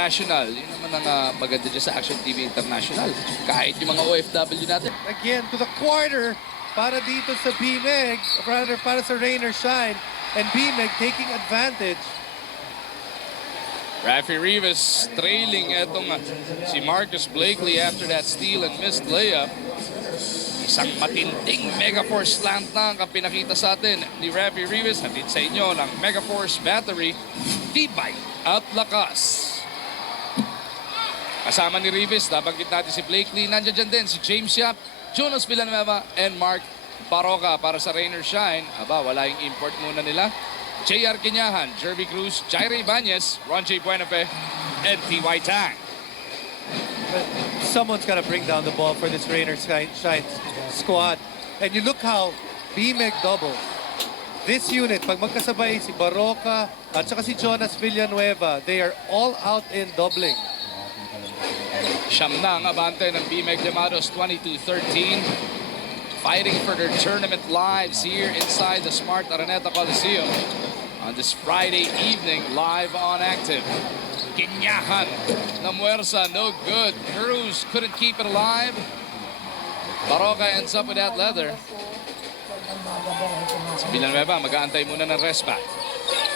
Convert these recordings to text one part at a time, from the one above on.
International. Yun naman ang maganda dyan sa Action TV International. Kahit yung mga OFW natin. Again, to the quarter para dito sa B-MEG, rather para sa rain or shine. And B-MEG taking advantage. Rafi Rivas trailing etong si Marcus Blakely after that steal and missed layup. Isang matinding Megaforce slam dunk ang pinakita sa atin ni Rafi Rivas. Hatid sa inyo ng Megaforce Battery. Tibay at lakas. Kasama ni Rivas, nabanggit natin si Blakely. Nandiyan dyan din si James Yap, Jonas Villanueva, and Mark Baroka para sa Rain or Shine. Aba, wala yung import muna nila. J.R. Quinahan, Jervy Cruz, Jaire Ibanez, Ron J. Buenafe, and T.Y. Tang. Someone's got to bring down the ball for this rain or shine squad. And you look how B-MEG double. This unit, pag magkasabay si Baroka at saka si Jonas Villanueva, they are all out in doubling. Siyam na ang abante ng B-MEG Llamados, 22-13. Fighting for their tournament lives here inside the Smart Araneta Coliseum on this Friday evening, live on Active. Quinahan, Namuerza, no good. Cruz couldn't keep it alive. Baroka ends up with that leather. Si Villanueva mag-aantay muna ng rest back.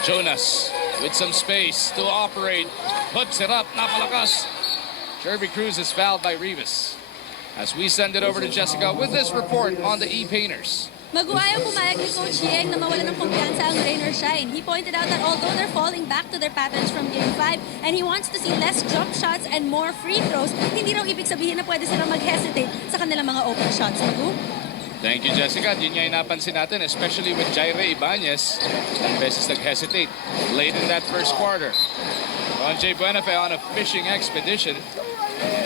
Jonas with some space to operate. Puts it up, napalakas. Jervy Cruz is fouled by Rivas. As we send it over to Jessica with this report on the E-Painters. Maguayang pumayag ni Coach Yeng na mawala ng kumpiyansa ang rain or shine. He pointed out that although they're falling back to their patterns from Game 5 and he wants to see less jump shots and more free throws, hindi raw ibig sabihin na pwede silang mag-hesitate sa kanilang mga open shots. Magu? Thank you, Jessica. Yun nga yung napansin natin, especially with Jaire Ibanez. Ilang beses nag-hesitate late in that first quarter. Ron J. Buenafe on a fishing expedition.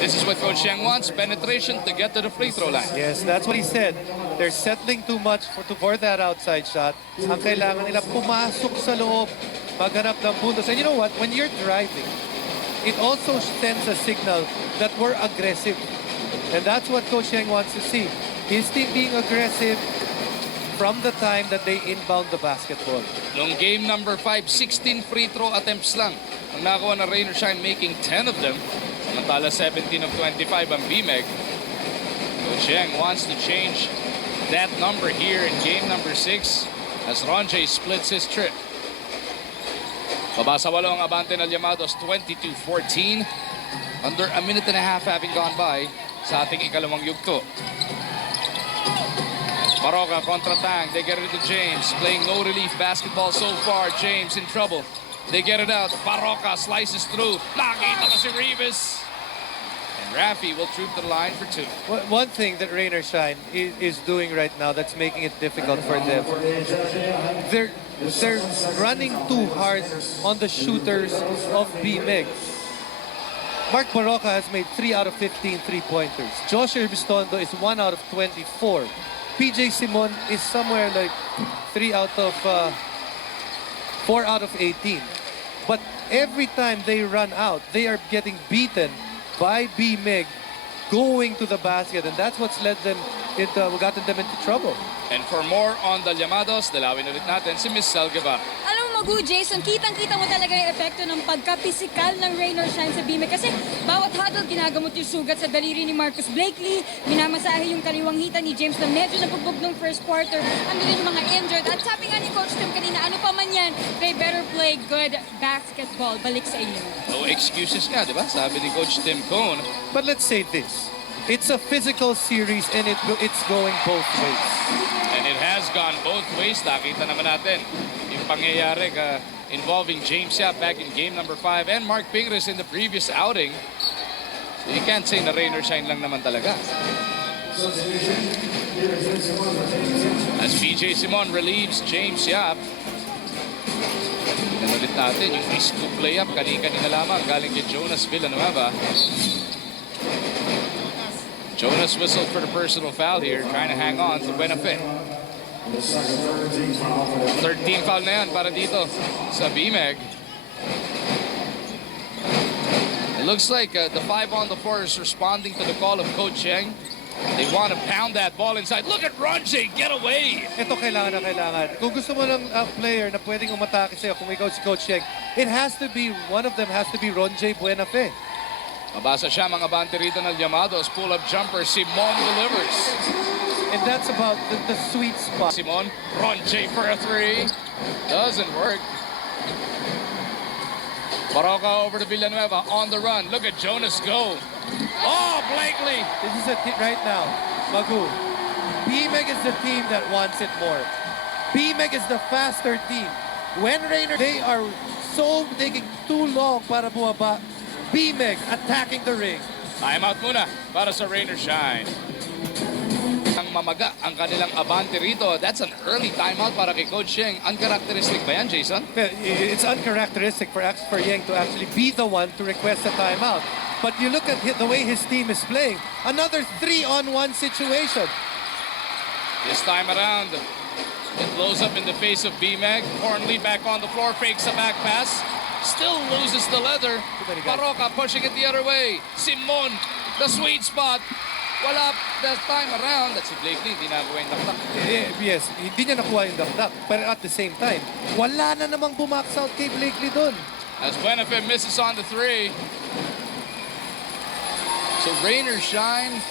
This is what Coach Yang wants, penetration to get to the free throw line. Yes, that's what he said. They're settling too much for that outside shot. Ang kailangan nila pumasok sa loob, maghanap ng puntos. And you know what? When you're driving, it also sends a signal that we're aggressive. And that's what Coach Yang wants to see. His team being aggressive from the time that they inbound the basketball. Noong game number 5, 16 free throw attempts lang. Ang nakakuha na Rain or Shine, making 10 of them. Samantala 17 of 25 ang B-MEG. Coach Yang wants to change that number here in game number 6 as Ronjay splits his trip. Baba sa 8 ang abante ng Llamados, 22-14. Under a minute and a half having gone by sa ating ikalawang yugto. Baroka kontra Tang. They get it to James. Playing no relief basketball so far. James in trouble. They get it out. Baroka slices through. Nakita pa si Rivas. And Rafi will troop to the line for 2. One thing that Rain or Shine is doing right now that's making it difficult for them. They're running too hard on the shooters of B-MEG. Mark Baroka has made 3 out of 15 3-pointers. Josh Erbistondo is 1 out of 24. PJ Simon is somewhere like 4 out of 18. But every time they run out, they are getting beaten by B-MEG going to the basket, and that's what's gotten them into trouble. And for more on the Llamados, dalawin ulit natin si Miss Sal Guevara. Alam mo, Magu, Jason, kitang-kita mo talaga yung epekto ng pagka-pisikal ng rain or shine sa B-MEG. Kasi bawat huddle, ginagamot yung sugat sa daliri ni Marcus Blakely, minamasahe yung kaliwang hita ni James na medyo nabugbog ng first quarter. Ando rin yung mga injured. At sabi nga ni Coach Tim kanina, ano pa man yan, they better play good basketball. Balik sa inyo. No excuses nga, di ba? Sabi ni Coach Tim Cone. But let's say this. It's a physical series and it's going both ways. And it has gone both ways. Nakita naman natin yung pangyayari involving James Yap back in game number 5 and Mark Pingres in the previous outing. So you can't say na rain or shine lang naman talaga. As PJ Simon relieves James Yap. Nanulit natin yung scoop layup kanina lamang galing kay Jonas Villanueva. Jonas whistled for the personal foul here, trying to hang on to Buenafe. 13 foul na yan para dito sa B-MEG. It looks like the 5 on the floor is responding to the call of Coach Yang. They want to pound that ball inside. Look at Ronjay, get away! Ito kailangan na kailangan. Kung gusto mo ng player na pwedeng umatake sa'yo, kung ikaw si Coach Cheng, it has to be, one of them has to be Ronjay Buenafe. Mabasa siya mga bante rito ng Llamados. Pull-up jumper, Simon delivers. And that's about the sweet spot. Simon, Ronjay for a three. Doesn't work. Baroka over to Villanueva on the run. Look at Jonas go. Oh, Blakely. This is right now, Magu. B-MEG is the team that wants it more. B-MEG is the faster team. When Rainer, they are so taking too long para bumaba. B-MEG attacking the ring. Timeout muna para sa Rain or Shine. Ang mamaga ang kanilang abante rito. That's an early timeout para kay Coach Cheng. Uncharacteristic ba yan, Jason? Well, it's uncharacteristic for Yang to actually be the one to request a timeout. But you look at the way his team is playing. Another 3-on-1 situation. This time around, it blows up in the face of B-MEG. Cornley back on the floor, fakes a back pass. Still loses the leather. Baroka pushing it the other way. Simon, the sweet spot. Wala that time around. That's si Blakely, hindi nagawa yung dakdak. Yes, hindi niya nakuha yung dakdak. But at the same time, wala na namang bumax out kay Blakely dun. As Buenafe misses on the three. So rain or shine,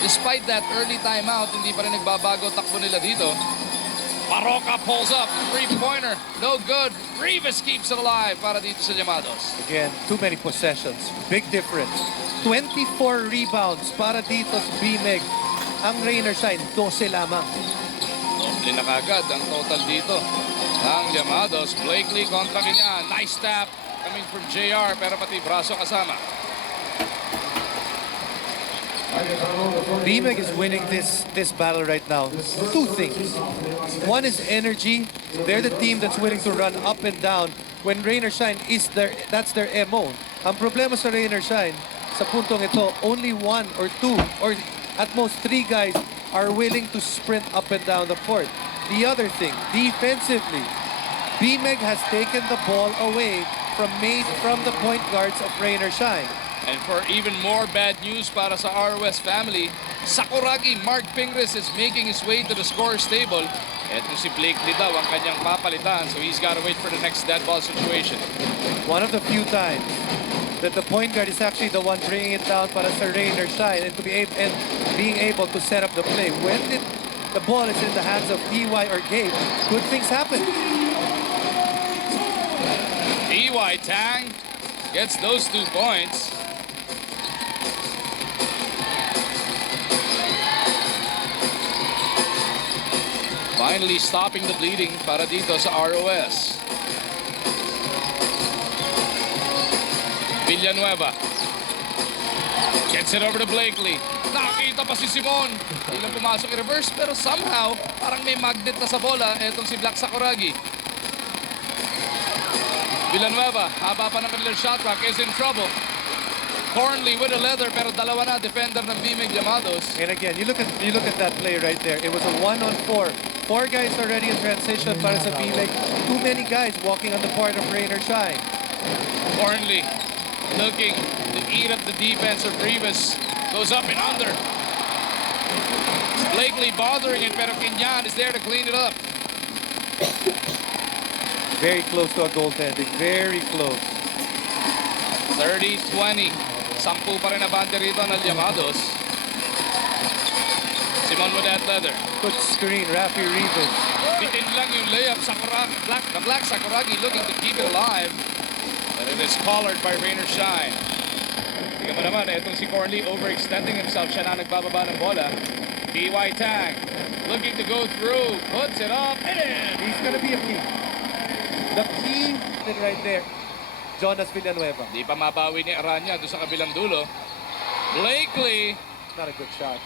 despite that early timeout, hindi pa rin nagbabago takbo nila dito. Baroka pulls up, three-pointer, no good. Rivas keeps it alive para dito sa Llamados. Again, too many possessions. Big difference. 24 rebounds para dito sa B-MEG. Ang rain or shine, 12 lamang. Doble na kagad ang total dito. Ang Llamados, Blakely kontra kanya. Nice tap coming from JR, pero pati braso kasama. B-MEG is winning this battle right now. Two things. One is energy. They're the team that's willing to run up and down when rain or shine is that's their MO. Ang problema sa rain or shine, sa puntong ito, only one or two or at most three guys are willing to sprint up and down the court. The other thing, defensively, B-MEG has taken the ball away from the point guards of rain or shine. And for even more bad news para sa ROS family, Sakuragi Mark Pingris is making his way to the scorer's table. Eto si Blakely daw ang kanyang papalitan, so he's got to wait for the next dead ball situation. One of the few times that the point guard is actually the one bringing it down para sa rain or shine and being able to set up the play. When the ball is in the hands of EY or Gabe, good things happen. EY Tang gets those 2 points. Finally stopping the bleeding para dito sa ROS. Villanueva gets it over to Blakely. Nakakita pa si Simon. Hindi lang pumasok i reverse, pero somehow parang may magnet na sa bola etong si Black Sakuragi. Villanueva, haba pa ng kanilang shot clock, is in trouble. Cornley with a leather, pero dalawa na defender ng B-MEG Llamados. And again, you look at that play right there. It was a 1-on-4. 4 guys already in transition para sa B-MEG. Too many guys walking on the part of rain or shine. Cornley looking to eat up the defense of Rivas. Goes up and under. Blakely bothering it, pero Quinyan is there to clean it up. Very close to a goaltending. Very close. 30-20. 10 pa rin na bante rito ng Llamados. Simon with that leather. Good screen, Rafi Rivas. Bitin lang yung layup. The Black Sakuragi looking to keep it alive. But it is collared by Rain or Shine. Tingnan mo naman, itong si Cornley overextending himself. Siya na nagbababa ng bola. EY Tang looking to go through. Puts it up and in. He's gonna be a key. The key is right there. Jonas Villanueva. Di pa mabawi ni Aranya doon sa kabilang dulo. Blakely Not a good shot.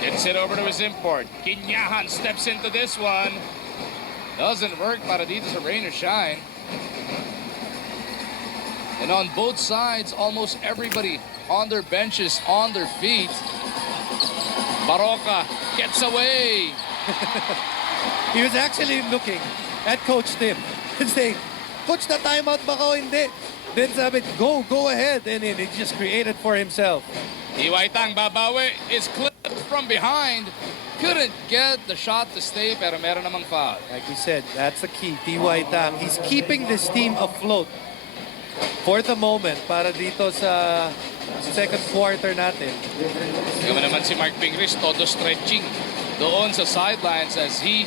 gets it over to his import. Quinyahan steps into this one. Doesn't work para dito sa Rain or Shine. And on both sides, almost everybody on their benches, on their feet. Baroka gets away. He was actually looking at Coach Tim and saying, Coach, na timeout ba ka o hindi? Then sabi, go ahead. And he just created for himself. Iwaitang babawi is clipped from behind. Couldn't get the shot to stay, pero meron namang foul. Like we said, that's the key. T.Y. Tang, he's keeping this team afloat for the moment para dito sa second quarter natin. Yung naman si Mark Pingris, todo stretching doon sa sidelines as he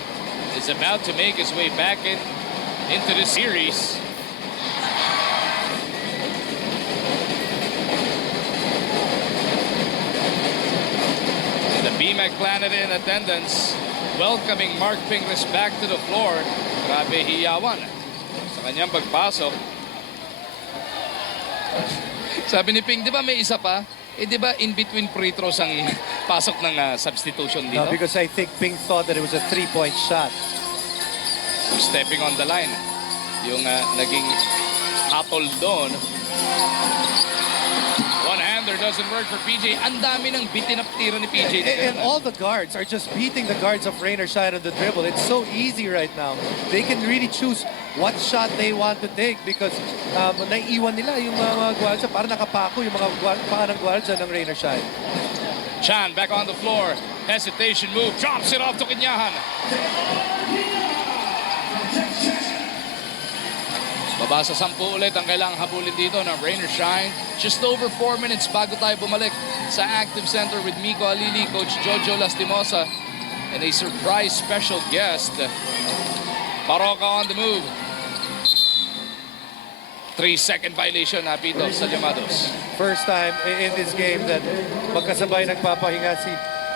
is about to make his way back into the series. And the B-MEG Planet in attendance, welcoming Mark Pingris back to the floor. Grabe hiyawan sa kanyang pagpasok. Sabi ni Ping, di ba may isa pa? Eh, di ba in between free throws ang pasok ng substitution dito? No, because I think Ping thought that it was a three-point shot. Stepping on the line. Yung naging hatol doon. One-hander doesn't work for PJ. Ang dami ng bitin up tiro ni PJ. And all the guards are just beating the guards of Rain or Shine on the dribble. It's so easy right now. They can really choose what shot they want to take because naiiwan nila yung mga guards. Para nakapako yung mga paa ng guards ng Rain or Shine. Chan back on the floor. Hesitation move. Drops it off to Kinyahan. Baba sa 10 ulit ang kailangang habulin dito ng Rain or Shine. Just over 4 minutes bago tayo bumalik sa Active Center with Miko Alili, Coach Jojo Lastimosa, and a surprise special guest, Paroca on the move. 3-second violation na pito sa Llamados. First time in this game that magkasabay nagpapahinga si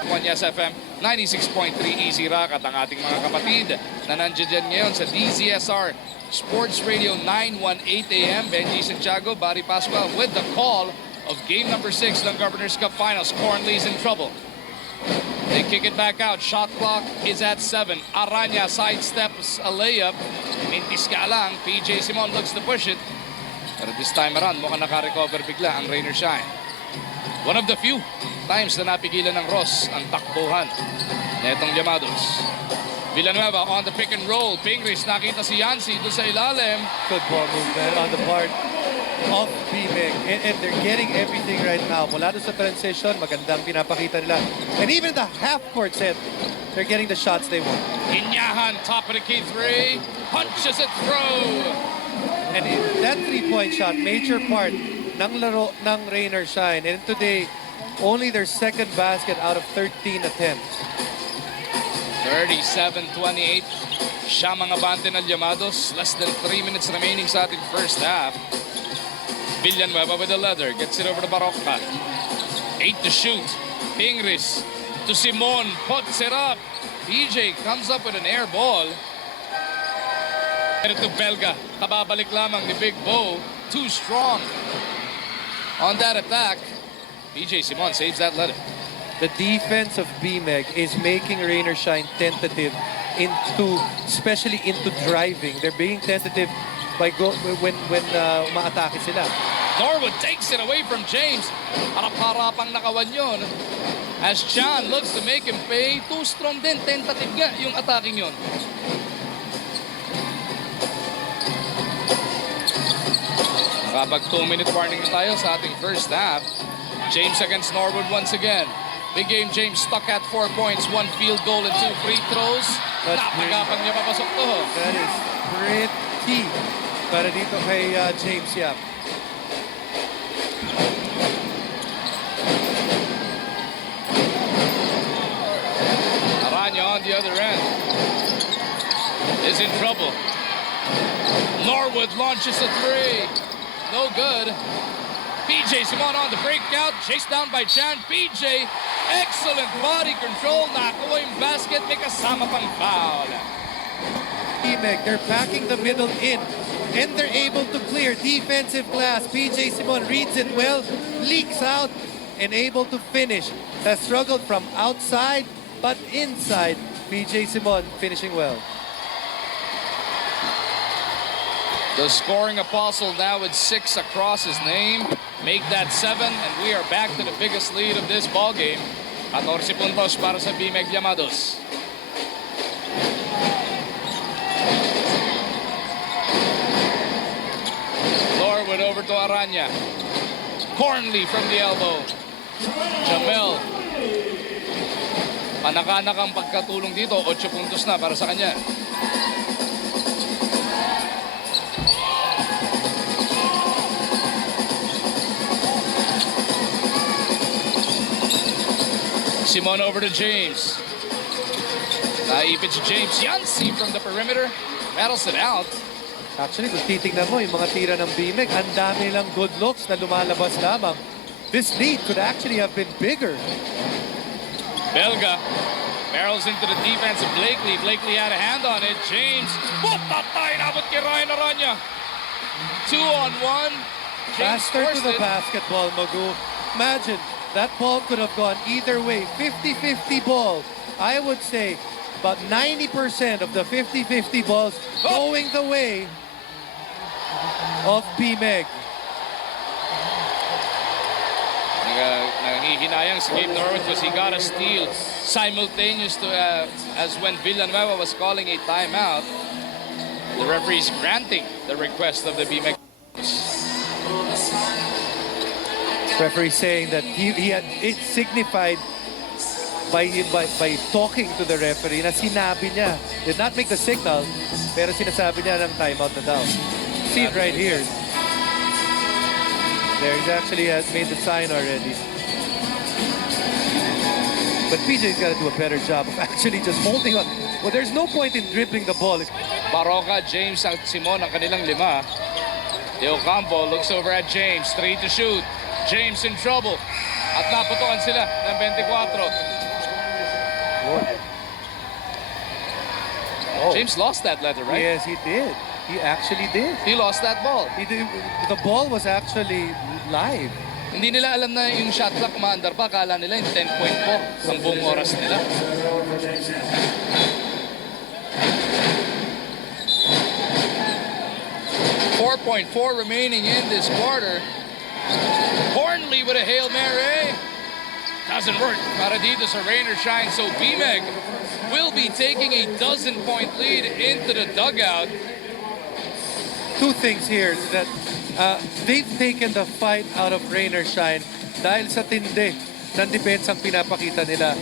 Konyas FM 96.3 Easy Rock at ang ating mga kapatid na nandiyan dyan ngayon sa DZSR Sports Radio 918 AM. Benji Santiago, Barry Pascual with the call of game number 6 ng Governor's Cup Finals. Cornley's in trouble. They kick it back out. Shot clock is at 7. Aranya sidesteps a layup. Mintis ka lang. PJ Simon looks to push it. But this time around, mukhang naka-recover bigla ang Rain or Shine. One of the few times na napigilan ng ROS ang takbuhan na itong Llamados. Villanueva on the pick and roll. Pingris, nakita si Yancy doon sa ilalim. good ball movement on the part of B-MEG. And they're getting everything right now. Mula doon sa transition, magandang pinapakita nila. And even the half-court set, they're getting the shots they want. Kinyahan, top of the key three. Punches it through. And that three-point shot, major part ng laro ng Rain or Shine. And today, only their second basket out of 13 attempts. 37-28. Siya mga bante ng Llamados. Less than 3 minutes remaining sa ating first half. Villanueva with the leather. Gets it over to Barocca. 8 to shoot. Pingris to Simon. Puts it up. PJ comes up with an air ball. To Belga. Kababalik lamang ni Big Bo. Too strong on that attack. PJ Simon saves that letter. The defense of B-MEG is making Rain or Shine tentative into, especially into driving. They're being tentative by when umaatake sila. Norwood takes it away from James. Harap-harapang nakawan yun. As Chan looks to make him pay. Too strong din. Tentative nga yung attacking yun. Kapag 2-minute warning na tayo sa ating first half. James against Norwood once again. Big game, James stuck at 4 points, 1 field goal and 2 free throws. Napagapang niya papasok to. That is pretty para dito kay James Yap. Aranya on the other end is in trouble. Norwood launches a 3. No good. PJ Simon on the breakout. Chased down by Chan. PJ, excellent body control. Nakuha yung basket. May kasama pang foul. B-MEG, they're backing the middle in. And they're able to clear defensive glass. PJ Simon reads it well. Leaks out. And able to finish. Has struggled from outside. But inside, PJ Simon finishing well. The scoring apostle now with 6 across his name. Make that 7, and we are back to the biggest lead of this ball game. 14 puntos para sa B-MEG Llamados. Norwood over to Aranya. Cornley from the elbow. Jamil. Panak-anak ang pagkatulong dito. 8 puntos na para sa kanya. Simon over to James. Naipit si James. Yancy from the perimeter. Battles it out. Actually, kung titignan mo, yung mga tira ng B-MEG, ang dami lang good looks na lumalabas lamang. This lead could actually have been bigger. Belga barrels into the defense of Blakely. Blakely had a hand on it. James. Oh, tatay. Nabot kay Ryan Aranya. 2-on-1. James Faster to forced the it. basketball, Magu. Imagine, that ball could have gone either way. 50-50 ball. I would say about 90% of the 50-50 balls going the way of B-MEG. Nangihinayang si Gabe Norwood because he got a steal simultaneous to as when Villanueva was calling a timeout. The referee's granting the request of the B-MEG. Referee saying that he had it signified by talking to the referee na sinabi niya, did not make the signal, pero sinasabi niya ng timeout na daw. See it right here. There, he actually has made the sign already. But PJ's got to do a better job of actually just holding on. Well, there's no point in dribbling the ball. Baroka, James at Simon ang kanilang 5. De Ocampo looks over at James. 3 to shoot. James in trouble. At naputukan sila ng 24. Oh. James lost that letter, right? Yes, he did. He actually did. He lost that ball. The ball was actually live. Hindi nila alam na yung shot clock umaandar pa. Akala nila yung 10.4 ang buong oras nila. .4 remaining in this quarter. Cornley with a Hail Mary. Doesn't work para dito sa rain or shine. So B-MEG will be taking a 12-point lead into the dugout. Two things here that they've taken the fight out of rain or shine dahil sa tindi ng depensang pinapakita nila.